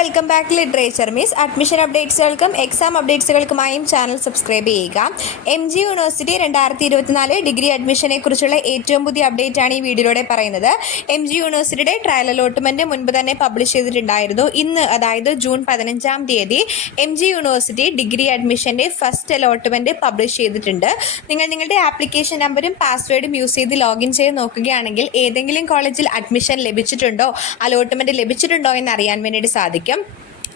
Welcome back literature miss. Admission അപ്ഡേറ്റ്സുകൾക്കും exam അപ്ഡേറ്റ്സുകൾക്കുമായും channel subscribe ചെയ്യുക. MG യൂണിവേഴ്സിറ്റി 2024 ഡിഗ്രി അഡ്മിഷനെ കുറിച്ചുള്ള ഏറ്റവും പുതിയ അപ്ഡേറ്റ് ആണ് ഈ വീഡിയോയിലൂടെ പറയുന്നത്. MG യൂണിവേഴ്സിറ്റിയുടെ ട്രയൽ അലോട്ട്മെൻറ്റ് മുൻപ് തന്നെ പബ്ലിഷ് ചെയ്തിട്ടുണ്ടായിരുന്നു. ഇന്ന്, അതായത് ജൂൺ 15-ാം തീയതി MG യൂണിവേഴ്സിറ്റി ഡിഗ്രി അഡ്മിഷൻ്റെ ഫസ്റ്റ് അലോട്ട്മെൻറ്റ് പബ്ലിഷ് ചെയ്തിട്ടുണ്ട്. നിങ്ങൾ നിങ്ങളുടെ ആപ്ലിക്കേഷൻ നമ്പറും പാസ്വേഡും യൂസ് ചെയ്ത് ലോഗിൻ ചെയ്ത് നോക്കുകയാണെങ്കിൽ ഏതെങ്കിലും കോളേജിൽ അഡ്മിഷൻ ലഭിച്ചിട്ടുണ്ടോ, അലോട്ട്മെൻറ്റ് ലഭിച്ചിട്ടുണ്ടോ എന്നറിയാൻ വേണ്ടിയിട്ട് സാധിക്കും.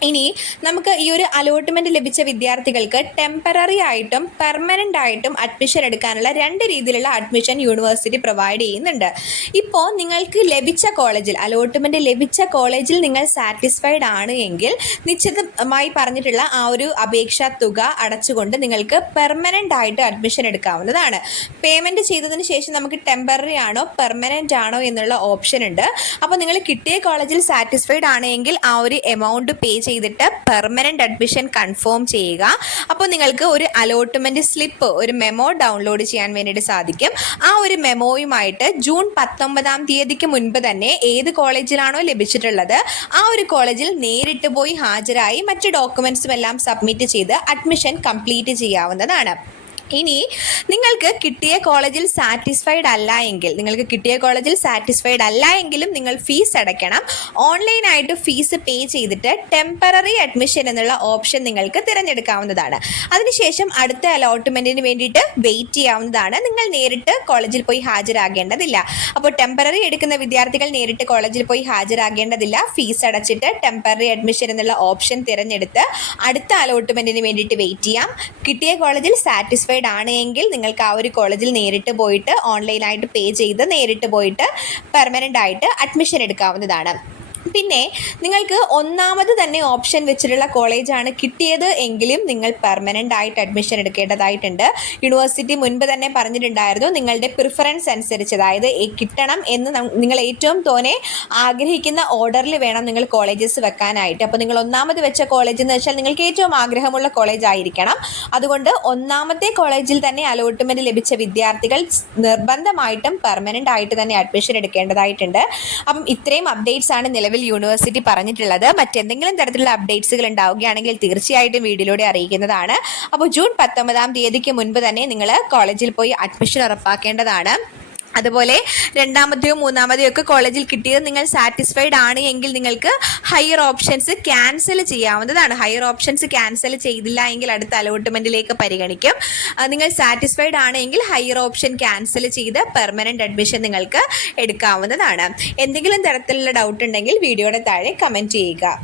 ഇനി നമുക്ക് ഈ ഒരു അലോട്ട്മെൻറ്റ് ലഭിച്ച വിദ്യാർത്ഥികൾക്ക് ടെമ്പററി ആയിട്ടും പെർമനൻ്റ് ആയിട്ടും അഡ്മിഷൻ എടുക്കാനുള്ള രണ്ട് രീതിയിലുള്ള അഡ്മിഷൻ യൂണിവേഴ്സിറ്റി പ്രൊവൈഡ് ചെയ്യുന്നുണ്ട്. ഇപ്പോൾ നിങ്ങൾക്ക് ലഭിച്ച കോളേജിൽ, അലോട്ട്മെൻറ്റ് ലഭിച്ച കോളേജിൽ നിങ്ങൾ സാറ്റിസ്ഫൈഡ് ആണ് എങ്കിൽ നിശ്ചിതമായി പറഞ്ഞിട്ടുള്ള ആ ഒരു അപേക്ഷാ തുക അടച്ചുകൊണ്ട് നിങ്ങൾക്ക് പെർമനൻ്റ് ആയിട്ട് അഡ്മിഷൻ എടുക്കാവുന്നതാണ്. പേയ്മെൻറ്റ് ചെയ്തതിന് ശേഷം നമുക്ക് ടെമ്പററി ആണോ പെർമനൻ്റ് ആണോ എന്നുള്ള ഓപ്ഷൻ ഉണ്ട്. അപ്പോൾ നിങ്ങൾ കിട്ടിയ കോളേജിൽ സാറ്റിസ്ഫൈഡ് ആണെങ്കിൽ ആ ഒരു എമൗണ്ട് പേ ചെയ്തിട്ട് പെർമനൻ്റ് അഡ്മിഷൻ കൺഫേം ചെയ്യുക. അപ്പോൾ നിങ്ങൾക്ക് ഒരു അലോട്ട്മെൻറ്റ് സ്ലിപ്പ്, ഒരു മെമ്മോ ഡൗൺലോഡ് ചെയ്യാൻ വേണ്ടിയിട്ട് സാധിക്കും. ആ ഒരു മെമ്മോയുമായിട്ട് ജൂൺ 19-ാം തീയതിക്ക് മുൻപ് തന്നെ ഏത് കോളേജിലാണോ ലഭിച്ചിട്ടുള്ളത് ആ ഒരു കോളേജിൽ നേരിട്ട് പോയി ഹാജരായി മറ്റ് ഡോക്യുമെൻറ്റ്സും എല്ലാം സബ്മിറ്റ് ചെയ്ത് അഡ്മിഷൻ കംപ്ലീറ്റ് ചെയ്യാവുന്നതാണ്. ഇനി നിങ്ങൾക്ക് കിട്ടിയ കോളേജിൽ സാറ്റിസ്ഫൈഡ് അല്ല എങ്കിലും നിങ്ങൾ ഫീസ് അടയ്ക്കണം. ഓൺലൈനായിട്ട് ഫീസ് പേ ചെയ്തിട്ട് ടെമ്പററി അഡ്മിഷൻ എന്നുള്ള ഓപ്ഷൻ നിങ്ങൾക്ക് തിരഞ്ഞെടുക്കാവുന്നതാണ്. അതിനുശേഷം അടുത്ത അലോട്ട്മെൻറ്റിന് വേണ്ടിയിട്ട് വെയിറ്റ് ചെയ്യാവുന്നതാണ്. നിങ്ങൾ നേരിട്ട് കോളേജിൽ പോയി ഹാജരാകേണ്ടതില്ല. അപ്പോൾ ടെമ്പററി എടുക്കുന്ന വിദ്യാർത്ഥികൾ നേരിട്ട് കോളേജിൽ പോയി ഹാജരാകേണ്ടതില്ല. ഫീസ് അടച്ചിട്ട് ടെമ്പററി അഡ്മിഷൻ എന്നുള്ള ഓപ്ഷൻ തിരഞ്ഞെടുത്ത് അടുത്ത അലോട്ട്മെൻറ്റിന് വേണ്ടിയിട്ട് വെയിറ്റ് ചെയ്യാം. കിട്ടിയ കോളേജിൽ സാറ്റിസ്ഫൈഡ് ആണ് എങ്കിൽ നിങ്ങൾക്ക് ആ ഒരു കോളേജിൽ നേരിട്ട് പോയിട്ട് ഓൺലൈനായിട്ട് പേ ചെയ്ത് നേരിട്ട് പോയിട്ട് പെർമനൻ്റ് ആയിട്ട് അഡ്മിഷൻ എടുക്കാവുന്നതാണ്. പിന്നെ നിങ്ങൾക്ക് ഒന്നാമത് തന്നെ ഓപ്ഷൻ വെച്ചിട്ടുള്ള കോളേജാണ് കിട്ടിയത് എങ്കിലും നിങ്ങൾ പെർമനൻ്റ് ആയിട്ട് അഡ്മിഷൻ എടുക്കേണ്ടതായിട്ടുണ്ട്. യൂണിവേഴ്സിറ്റി മുൻപ് തന്നെ പറഞ്ഞിട്ടുണ്ടായിരുന്നു, നിങ്ങളുടെ പ്രിഫറൻസ് അനുസരിച്ച്, അതായത് കിട്ടണം എന്ന് നിങ്ങൾ ഏറ്റവും തോനെ ആഗ്രഹിക്കുന്ന ഓർഡറിൽ വേണം നിങ്ങൾ കോളേജസ് വെക്കാനായിട്ട്. അപ്പോൾ നിങ്ങൾ ഒന്നാമത് വെച്ച കോളേജ് എന്ന് വെച്ചാൽ നിങ്ങൾക്ക് ഏറ്റവും ആഗ്രഹമുള്ള കോളേജ് ആയിരിക്കണം. അതുകൊണ്ട് ഒന്നാമത്തെ കോളേജിൽ തന്നെ അലോട്ട്മെൻറ്റ് ലഭിച്ച വിദ്യാർത്ഥികൾ നിർബന്ധമായിട്ടും പെർമനൻ്റ് ആയിട്ട് തന്നെ അഡ്മിഷൻ എടുക്കേണ്ടതായിട്ടുണ്ട്. അപ്പം ഇത്രയും അപ്ഡേറ്റ്സ് ആണ് നിലവിൽ യൂണിവേഴ്സിറ്റി പറഞ്ഞിട്ടുള്ളത്. മറ്റെന്തെങ്കിലും തരത്തിലുള്ള അപ്ഡേറ്റ്സുകൾ ഉണ്ടാവുകയാണെങ്കിൽ തീർച്ചയായിട്ടും വീഡിയോയിലൂടെ അറിയിക്കുന്നതാണ്. അപ്പോൾ ജൂൺ 19-ാം തീയതിക്ക് മുൻപ് തന്നെ നിങ്ങൾ കോളേജിൽ പോയി അഡ്മിഷൻ ഉറപ്പാക്കേണ്ടതാണ്. അതുപോലെ രണ്ടാമത്തെയോ മൂന്നാമത്തെയോ ഒക്കെ കോളേജിൽ കിട്ടിയത് നിങ്ങൾ സാറ്റിസ്ഫൈഡ് ആണ് എങ്കിൽ നിങ്ങൾക്ക് ഹയർ ഓപ്ഷൻസ് ക്യാൻസൽ ചെയ്യാവുന്നതാണ്. ഹയർ ഓപ്ഷൻസ് ക്യാൻസൽ ചെയ്തില്ല എങ്കിൽ അടുത്ത അലോട്ട്മെൻറ്റിലേക്ക് പരിഗണിക്കും. നിങ്ങൾ സാറ്റിസ്ഫൈഡ് ആണ് എങ്കിൽ ഹയർ ഓപ്ഷൻ ക്യാൻസൽ ചെയ്ത് പെർമനൻ്റ് അഡ്മിഷൻ നിങ്ങൾക്ക് എടുക്കാവുന്നതാണ്. എന്തെങ്കിലും തരത്തിലുള്ള ഡൗട്ട് ഉണ്ടെങ്കിൽ വീഡിയോയുടെ താഴെ കമൻറ്റ് ചെയ്യുക.